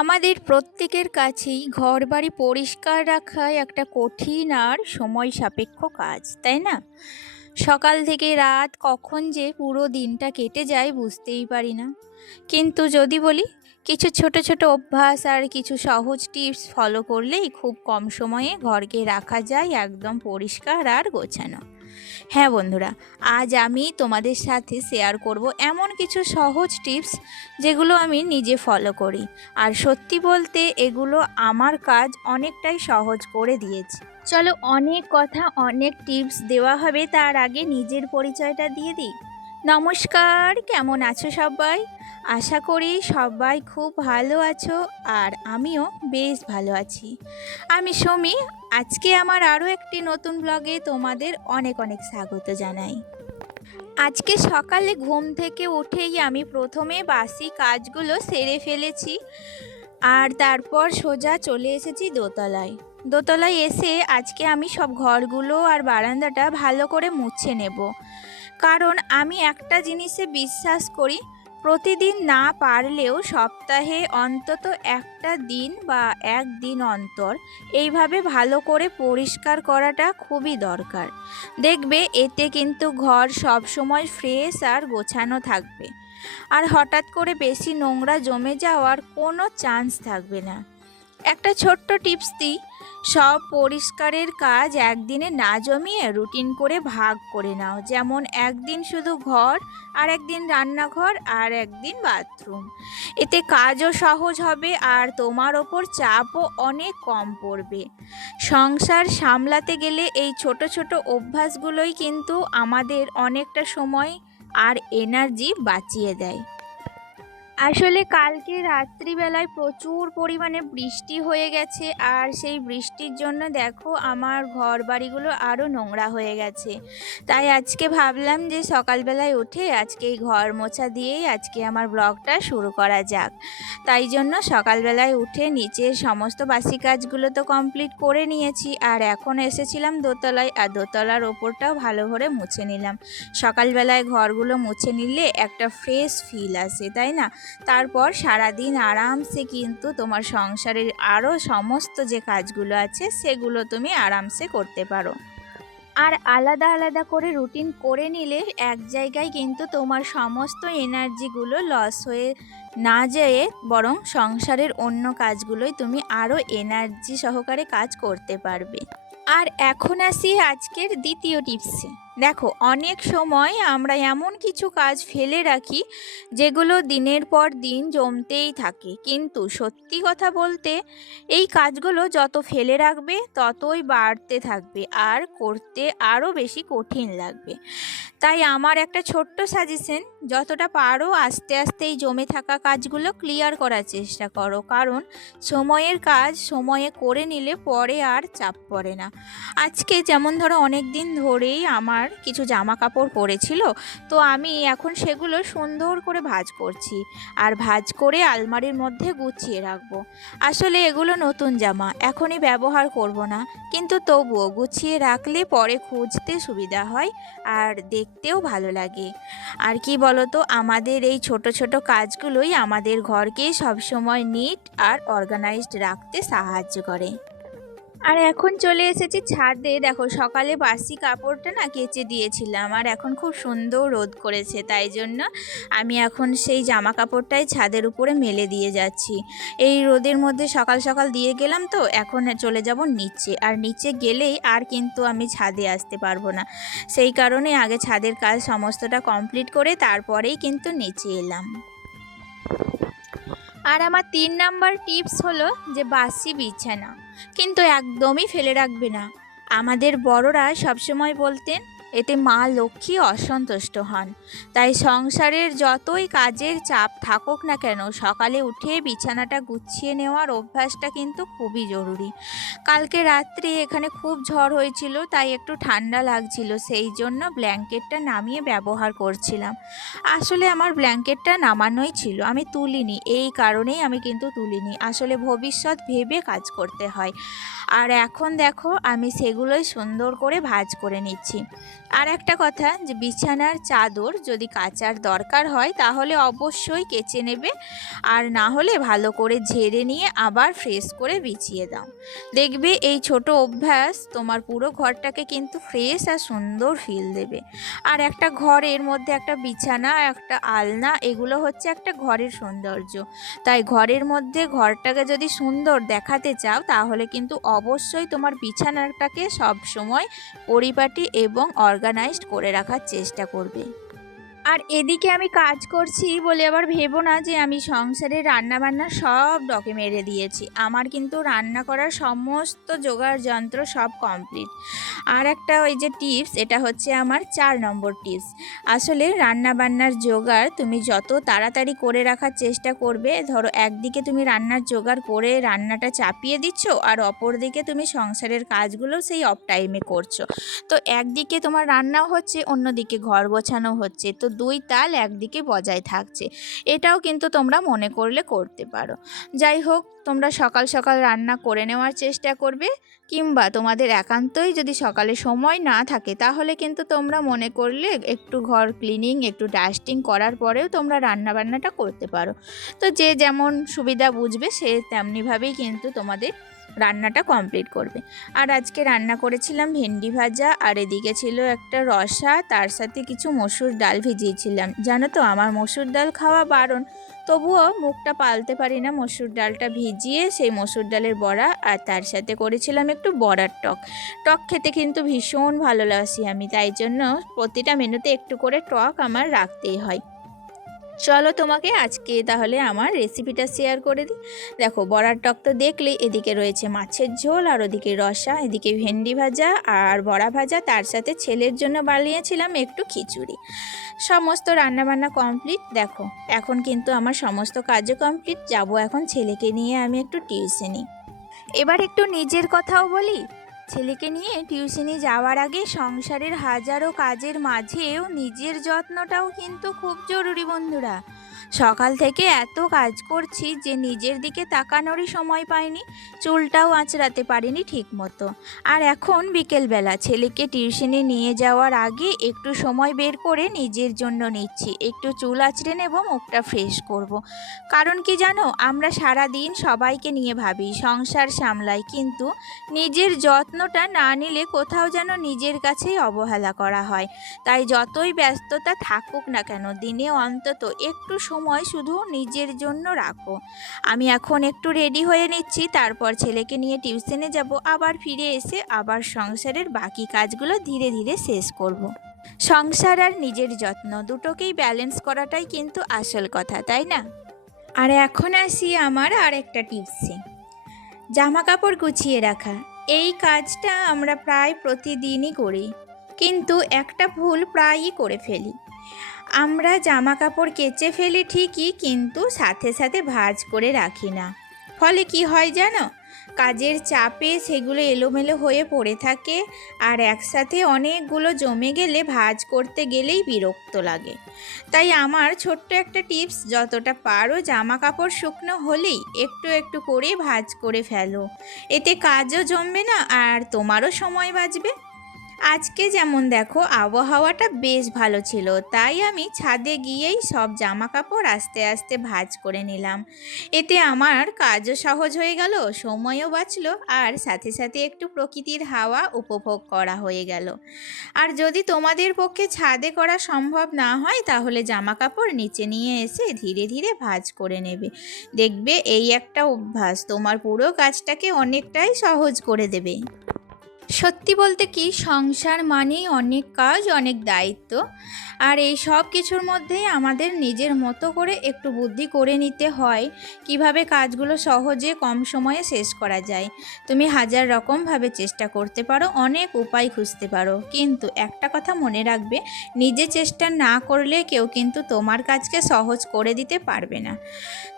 আমাদের প্রত্যেকের কাছেই ঘরবাড়ি পরিষ্কার রাখা একটা কঠিন আর সময় সাপেক্ষ কাজ, তাই না? সকাল থেকে রাত কখন যে পুরো দিনটা কেটে যায় বুঝতেই পারি না। কিন্তু যদি বলি কিছু ছোট ছোট অভ্যাস আর কিছু সহজ টিপস ফলো করলেই খুব কম সময়ে ঘরকে রাখা যায় একদম পরিষ্কার আর গোছানো। হ্যাঁ বন্ধুরা, আজ আমি তোমাদের সাথে শেয়ার করব এমন কিছু সহজ টিপস যেগুলো আমি নিজে ফলো করি, আর সত্যি বলতে এগুলো আমার কাজ অনেকটাই সহজ করে দিয়েছে। চলো, অনেক কথা অনেক টিপস দেওয়া হবে, তার আগে নিজের পরিচয়টা দিয়ে দিই। নমস্কার, কেমন আছো সবাই? আশা করি সবাই খুব ভালো আছো, আর আমিও বেশ ভালো আছি। আমি সুমি। আজকে আমার আরও একটি নতুন ব্লগে তোমাদের অনেক অনেক স্বাগত জানাই। আজকে সকালে ঘুম থেকে উঠেই আমি প্রথমে বাসি কাজগুলো সেরে ফেলেছি, আর তারপর সোজা চলে এসেছি দোতলায়। দোতলায় এসে আজকে আমি সব ঘরগুলো আর বারান্দাটা ভালো করে মুছে নেব, কারণ আমি একটা জিনিসে বিশ্বাস করি, প্রতিদিন না পারলেও সপ্তাহে অন্তত একটা দিন বা একদিন অন্তর এইভাবে ভালো করে পরিষ্কার করাটা খুবই দরকার। দেখবে এতে কিন্তু ঘর সব সময় ফ্রেশ আর গোছানো থাকবে, আর হঠাৎ করে বেশি নোংরা জমে যাওয়ার কোনো চান্স থাকবে না। একটা ছোট্ট টিপস দিই, সব পরিষ্কারের কাজ একদিনে না জমিয়ে রুটিন করে ভাগ করে নাও। যেমন একদিন শুধু ঘর, আর একদিন রান্নাঘর, আর একদিন বাথরুম। এতে কাজও সহজ হবে আর তোমার ওপর চাপও অনেক কম পড়বে। সংসার সামলাতে গেলে এই ছোট ছোট অভ্যাসগুলোই কিন্তু আমাদের অনেকটা সময় আর এনার্জি বাঁচিয়ে দেয়। আসলে কালকে রাত্রিবেলায় প্রচুর পরিমাণে বৃষ্টি হয়ে গেছে, আর সেই বৃষ্টির জন্য দেখো আমার ঘর বাড়িগুলো আরও নোংরা হয়ে গেছে। তাই আজকে ভাবলাম যে সকালবেলায় উঠে আজকে এই ঘর মোছা দিয়েই আজকে আমার ব্লগটা শুরু করা যাক। তাই জন্য সকালবেলায় উঠে নিচের সমস্ত বাসি কাজগুলো তো কমপ্লিট করে নিয়েছি, আর এখন এসেছিলাম দোতলায়, আর দোতলার ওপরটাও ভালো করে মুছে নিলাম। সকালবেলায় ঘরগুলো মুছে নিলে একটা ফ্রেশ ফিল আসে, তাই না? তারপর সারাদিন আরামসে কিন্তু তোমার সংসারের আরও সমস্ত যে কাজগুলো আছে সেগুলো তুমি আরামসে করতে পারো। আর আলাদা আলাদা করে রুটিন করে নিলে এক জায়গায় কিন্তু তোমার সমস্ত এনার্জিগুলো লস হয়ে না যেয়ে বরং সংসারের অন্য কাজগুলোই তুমি আরও এনার্জি সহকারে কাজ করতে পারবে। আর এখন আসি আজকের দ্বিতীয় টিপসে। দেখো, অনেক সময় আমরা এমন কিছু কাজ ফেলে রাখি যেগুলো দিনের পর দিন জমতেই থাকে, কিন্তু সত্যি কথা বলতে এই কাজগুলো যত ফেলে রাখবে ততই বাড়তে থাকবে আর করতে আরও বেশি কঠিন লাগবে। তাই আমার একটা ছোট্ট সাজেশন, যতটা পারো আস্তে আস্তে এই জমে থাকা কাজগুলো ক্লিয়ার করার চেষ্টা করো, কারণ সময়ের কাজ সময়ে করে নিলে পরে আর চাপ পড়ে না। আজকে যেমন ধরো অনেক দিন ধরেই আমার কিছু জামা কাপড় পরেছিল, তো আমি এখন সেগুলো সুন্দর করে ভাঁজ করছি, আর ভাঁজ করে আলমারির মধ্যে গুছিয়ে রাখবো। আসলে এগুলো নতুন জামা, এখনই ব্যবহার করব না, কিন্তু তবুও গুছিয়ে রাখলে পরে খুঁজতে সুবিধা হয় আর দেখতেও ভালো লাগে। আর কি বলতো, আমাদের এই ছোট ছোট কাজগুলোই আমাদের ঘরকে সবসময় নিট আর অর্গানাইজড রাখতে সাহায্য করে। আর এখন চলে এসেছি ছাদে। দেখো, সকালে বাসি কাপড়টা না কেচে দিয়েছিলাম, আর এখন খুব সুন্দর রোদ করেছে, তাই জন্য আমি এখন সেই জামা কাপড়টাই ছাদের উপরে মেলে দিয়ে যাচ্ছি। এই রোদের মধ্যে সকাল সকাল দিয়ে গেলাম, তো এখন চলে যাব নিচে, আর নিচে গেলেই আর কিন্তু আমি ছাদে আসতে পারবো না। সেই কারণে আগে ছাদের কাজ সমস্তটা কমপ্লিট করে তারপরেই কিন্তু নিচে এলাম। আর আমার 3 নাম্বার টিপস হলো যে বাসি বিছানা কিন্তু একদমই ফেলে রাখবে না। আমাদের বড়রা সবসময় বলতেন এতে মা লক্ষ্মী অসন্তুষ্ট হন। তাই সংসারের যতই কাজের চাপ থাকুক না কেন, সকালে উঠে বিছানাটা গুছিয়ে নেওয়ার অভ্যাসটা কিন্তু খুবই জরুরি। কালকে রাত্রে এখানে খুব ঝড় হয়েছিল, তাই একটু ঠান্ডা লাগছিল, সেই জন্য ব্ল্যাঙ্কেটটা নামিয়ে ব্যবহার করছিলাম। আসলে আমার ব্ল্যাঙ্কেটটা নামানোই ছিল, আমি তুলিনি, এই কারণেই আমি কিন্তু তুলিনি। আসলে ভবিষ্যৎ ভেবে কাজ করতে হয়। আর এখন দেখো আমি সেগুলোই সুন্দর করে ভাঁজ করে নিচ্ছি। আর একটা কথা, যে বিছানার চাদর যদি কাচার দরকার হয় তাহলে অবশ্যই কেচে নেবে, আর না হলে ভালো করে ঝেড়ে নিয়ে আবার ফ্রেশ করে বিছিয়ে দাও। দেখবে এই ছোট অভ্যাস তোমার পুরো ঘরটাকে কিন্তু ফ্রেশ আর সুন্দর ফিল দেবে। আর একটা ঘরের মধ্যে একটা বিছানা, একটা আলনা, এগুলো হচ্ছে একটা ঘরের সৌন্দর্য। তাই ঘরের মধ্যে ঘরটাকে যদি সুন্দর দেখাতে চাও তাহলে কিন্তু অবশ্যই তোমার বিছানাটাকে সবসময় পরিপাটি এবং অর্গানাইজড করে রাখার চেষ্টা করবে। আর এদিকে আমি কাজ করছি বলে আবার ভেবো না যে আমি সংসারে রান্নাবান্না সব ডকে মেরে দিয়েছি। আমার কিন্তু রান্না করার সমস্ত জোগাড় যন্ত্র সব কমপ্লিট। আর একটা ওই যে টিপস, এটা হচ্ছে আমার 4 নম্বর টিপস। আসলে রান্নাবান্নার জোগাড় তুমি যত তাড়াতাড়ি করে রাখার চেষ্টা করবে, ধরো একদিকে তুমি রান্নার জোগাড় করে রান্নাটা চাপিয়ে দিচ্ছ, আর অপর দিকে তুমি সংসারের কাজগুলো সেই অফ টাইমে করছো, তো একদিকে তোমার রান্নাও হচ্ছে, অন্যদিকে ঘর গোছানো হচ্ছে, তো দুই তাল একদিকে বজায় থাকছে। এটাও কিন্তু তোমরা মনে করলে করতে পারো। যাই হোক, তোমরা সকাল সকাল রান্না করে নেওয়ার চেষ্টা করবে, কিংবা তোমাদের একান্তই যদি সকালে সময় না থাকে তাহলে কিন্তু তোমরা মনে করলে একটু ঘর ক্লিনিং, একটু ডাস্টিং করার পরেও তোমরা রান্নাবান্নাটা করতে পারো। তো যে যেমন সুবিধা বুঝবে সে তেমনিভাবেই কিন্তু তোমাদের রান্নাটা কমপ্লিট করবে। আর আজকে রান্না করেছিলাম ভেন্ডি ভাজা, আর এদিকে ছিল একটা রসা, তার সাথে কিছু মসুর ডাল ভিজিয়েছিলাম। জানো তো আমার মসুর ডাল খাওয়া বারণ, তবুও মুখটা পালতে পারি না, মসুর ডালটা ভিজিয়ে সেই মসুর ডালের বড়া, আর তার সাথে করেছিলাম একটু বড়ার টক। টক খেতে কিন্তু ভীষণ ভালোবাসি আমি, তাই জন্য প্রতিটা মেনুতে একটু করে টক আমার রাখতেই হয়। চলো তোমাকে আজকে তাহলে আমার রেসিপিটা শেয়ার করে দিই। দেখো, বড়ার টক তো দেখলে, এদিকে রয়েছে মাছের ঝোল, আর ওদিকে রসা, এদিকে ভেন্ডি ভাজা আর বড়া ভাজা, তার সাথে ছেলের জন্য বানিয়েছিলাম একটু খিচুড়ি। সমস্ত রান্নাবান্না কমপ্লিট। দেখো, এখন কিন্তু আমার সমস্ত কাজও কমপ্লিট। যাব এখন ছেলেকে নিয়ে আমি একটু টিউশনি। এবার একটু নিজের কথাও বলি। ছেলেকে নিয়ে টিউশনি যাওয়ার আগে সংসারের হাজারো কাজের মাঝেও নিজের যত্নটাও কিন্তু খুব জরুরি বন্ধুরা। সকাল থেকে এত কাজ করছি যে নিজের দিকে তাকানোরই সময় পাইনি, চুলটাও আঁচড়াতে পারিনি ঠিক মতো। আর এখন বিকেলবেলা ছেলেকে টিউশনি নিয়ে যাওয়ার আগে একটু সময় বের করে নিজের জন্য নিচ্ছি, একটু চুল আঁচড়ে নেব, মুখটা ফ্রেশ করব। কারণ কি জানো, আমরা সারা দিন সবাইকে নিয়ে ভাবি, সংসার সামলাই, কিন্তু নিজের যত্নটা না নিলে কোথাও যেন নিজের কাছেই অবহেলা করা হয়। তাই যতই ব্যস্ততা থাকুক না কেন, দিনে অন্তত একটু সময় শুধু নিজের জন্য রাখো। আমি এখন একটু রেডি হয়ে নিচ্ছি, তারপর ছেলেকে নিয়ে টিউশনে যাব, আবার ফিরে এসে আবার সংসারের বাকি কাজগুলো ধীরে ধীরে শেষ করব। সংসার আর নিজের যত্ন দুটোকেই ব্যালেন্স করাটাই কিন্তু আসল কথা, তাই না? আর এখন আসি আমার আর একটা টিপসে, জামা কাপড় গুছিয়ে রাখা। এই কাজটা আমরা প্রায় প্রতিদিনই করি, কিন্তু একটা ভুল প্রায়ই করে ফেলি। আমরা জামা কাপড় কেচে ফেলি ঠিকই, কিন্তু সাথে সাথে ভাঁজ করে রাখি না। ফলে কি হয় জানো, কাজের চাপে সেগুলো এলোমেলো হয়ে পড়ে থাকে, আর একসাথে অনেকগুলো জমে গেলে ভাঁজ করতে গেলেই বিরক্ত লাগে। তাই আমার ছোট্ট একটা টিপস, যতটা পারো জামা কাপড় শুকনো হলেই একটু একটু করে ভাঁজ করে ফেলো। এতে কাজও জমবে না আর তোমারও সময় বাঁচবে। আজকে যেমন দেখো, আবহাওয়াটা বেশ ভালো ছিল, তাই আমি ছাদে গিয়েই সব জামা কাপড় আস্তে আস্তে ভাঁজ করে নিলাম। এতে আমার কাজও সহজ হয়ে গেল, সময়ও বাঁচলো, আর সাথে সাথে একটু প্রকৃতির হাওয়া উপভোগ করা হয়ে গেল। আর যদি তোমাদের পক্ষে ছাদে করা সম্ভব না হয় তাহলে জামা কাপড় নিচে নিয়ে এসে ধীরে ধীরে ভাঁজ করে নেবে। দেখবে এই একটা অভ্যাস তোমার পুরো কাজটাকে অনেকটাই সহজ করে দেবে। সত্যি বলতে কি, সংসার মানেই অনেক কাজ, অনেক দায়িত্ব, আর এই সব কিছুর মধ্যেই আমাদের নিজের মতো করে একটু বুদ্ধি করে নিতে হয় কিভাবে কাজগুলো সহজে কম সময়ে শেষ করা যায়। তুমি হাজার রকমভাবে চেষ্টা করতে পারো, অনেক উপায় খুঁজতে পারো, কিন্তু একটা কথা মনে রাখবে, নিজে চেষ্টা না করলে কেউ কিন্তু তোমার কাজকে সহজ করে দিতে পারবে না।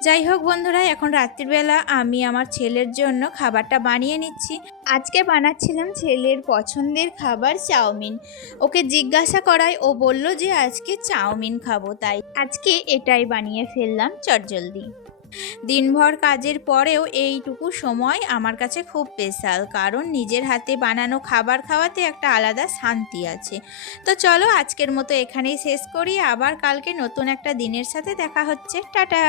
যাই হোক বন্ধুরা, এখন রাত্রিবেলা আমি আমার ছেলের জন্য খাবারটা বানিয়ে নিচ্ছি। আজকে বানাচ্ছিলাম ছেলের পছন্দের খাবার চাউমিন। ওকে জিজ্ঞাসা করায় ও বলল যে আজকে চাউমিন খাবো, তাই আজকে এটাই বানিয়ে ফেললাম চটজলদি। দিনভর কাজের পরেও এইটুকু সময় আমার কাছে খুব স্পেশাল, কারণ নিজের হাতে বানানো খাবার খাওয়াতে একটা আলাদা শান্তি আছে। তো চলো আজকের মতো এখানেই শেষ করি, আবার কালকে নতুন একটা দিনের সাথে দেখা হচ্ছে। টাটা।